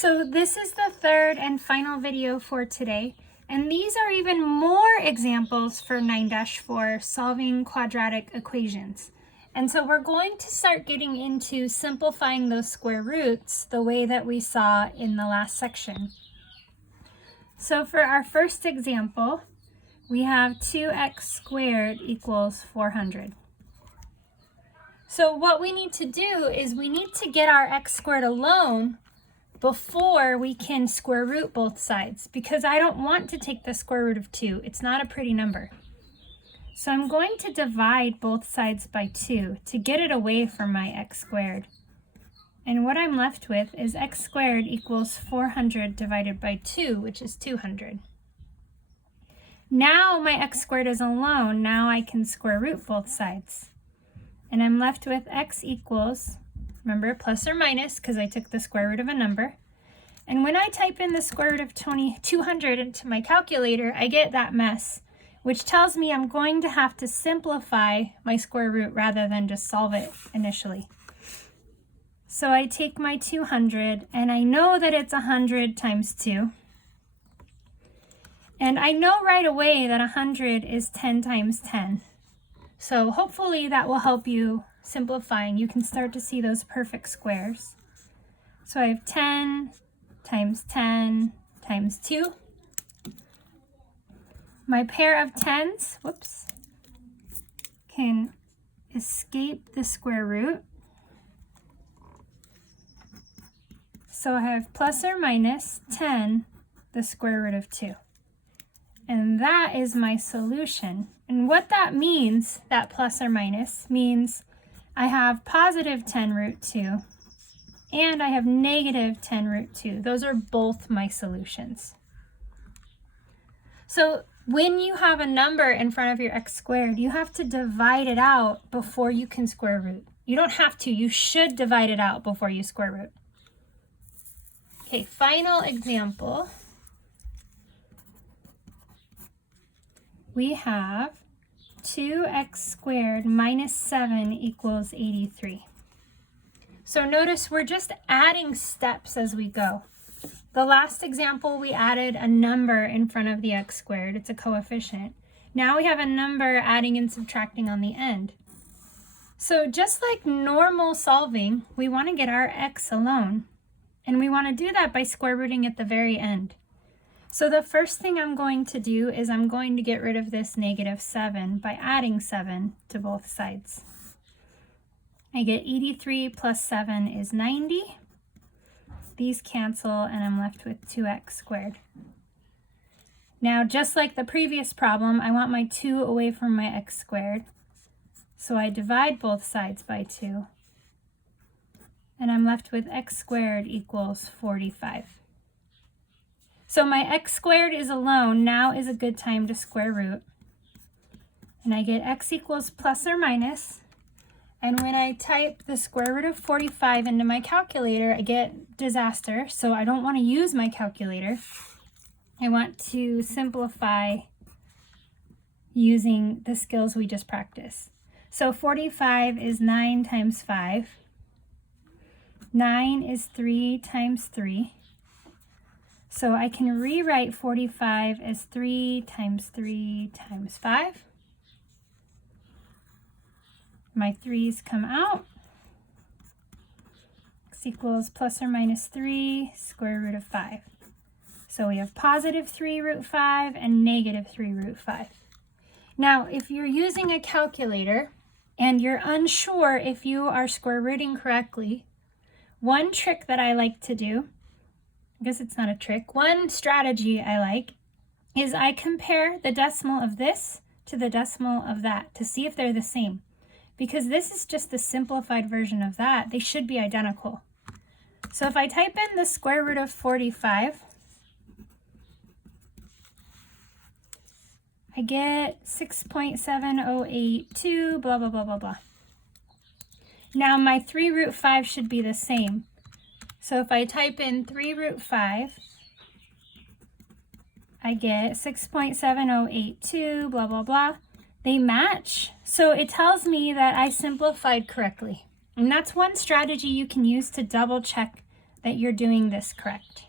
So this is the third and final video for today, and these are even more examples for 9-4 solving quadratic equations. And so we're going to start getting into simplifying those square roots the way that we saw in the last section. So for our first example, we have 2x squared equals 400. So what we need to do is we need to get our x squared alone before we can square root both sides, because I don't want to take the square root of 2. It's not a pretty number. So I'm going to divide both sides by 2 to get it away from my x squared. And what I'm left with is x squared equals 400 divided by 2, which is 200. Now my x squared is alone. Now I can square root both sides. And I'm left with x equals, remember, plus or minus, because I took the square root of a number. And when I type in the square root of 200 into my calculator, I get that mess, which tells me I'm going to have to simplify my square root rather than just solve it initially. So I take my 200, and I know that it's 100 times 2. And I know right away that 100 is 10 times 10. So hopefully that will help you simplify, and you can start to see those perfect squares. So I have 10 times 10 times 2. My pair of 10s, can escape the square root. So I have plus or minus 10, the square root of 2. And that is my solution. And what that means, that plus or minus, means I have positive 10 root 2 and I have negative 10 root 2. Those are both my solutions. So when you have a number in front of your x squared, you have to divide it out before you can square root. You don't have to, you should divide it out before you square root. Okay, final example. We have 2x squared minus 7 equals 83. So notice we're just adding steps as we go. The last example, we added a number in front of the x squared. It's a coefficient. Now we have a number adding and subtracting on the end. So just like normal solving, we want to get our x alone. And we want to do that by square rooting at the very end. So the first thing I'm going to do is I'm going to get rid of this negative 7 by adding 7 to both sides. I get 83 plus 7 is 90. These cancel and I'm left with 2x squared. Now, just like the previous problem, I want my 2 away from my x squared. So I divide both sides by 2. And I'm left with x squared equals 45. So my x squared is alone. Now is a good time to square root. And I get x equals plus or minus. And when I type the square root of 45 into my calculator, I get disaster. So I don't want to use my calculator. I want to simplify using the skills we just practiced. So 45 is 9 times 5. 9 is 3 times 3. So I can rewrite 45 as 3 times 3 times 5. My 3's come out. X equals plus or minus 3 square root of 5. So we have positive 3 root 5 and negative 3 root 5. Now, if you're using a calculator and you're unsure if you are square rooting correctly, one trick that I like to do, I guess it's not a trick, one strategy I like is I compare the decimal of this to the decimal of that to see if they're the same. Because this is just the simplified version of that, they should be identical. So if I type in the square root of 45, I get 6.7082, blah, blah, blah, blah, blah. Now my 3 root 5 should be the same. So if I type in 3 root 5, I get 6.7082, blah, blah, blah. They match. So it tells me that I simplified correctly. And that's one strategy you can use to double check that you're doing this correct.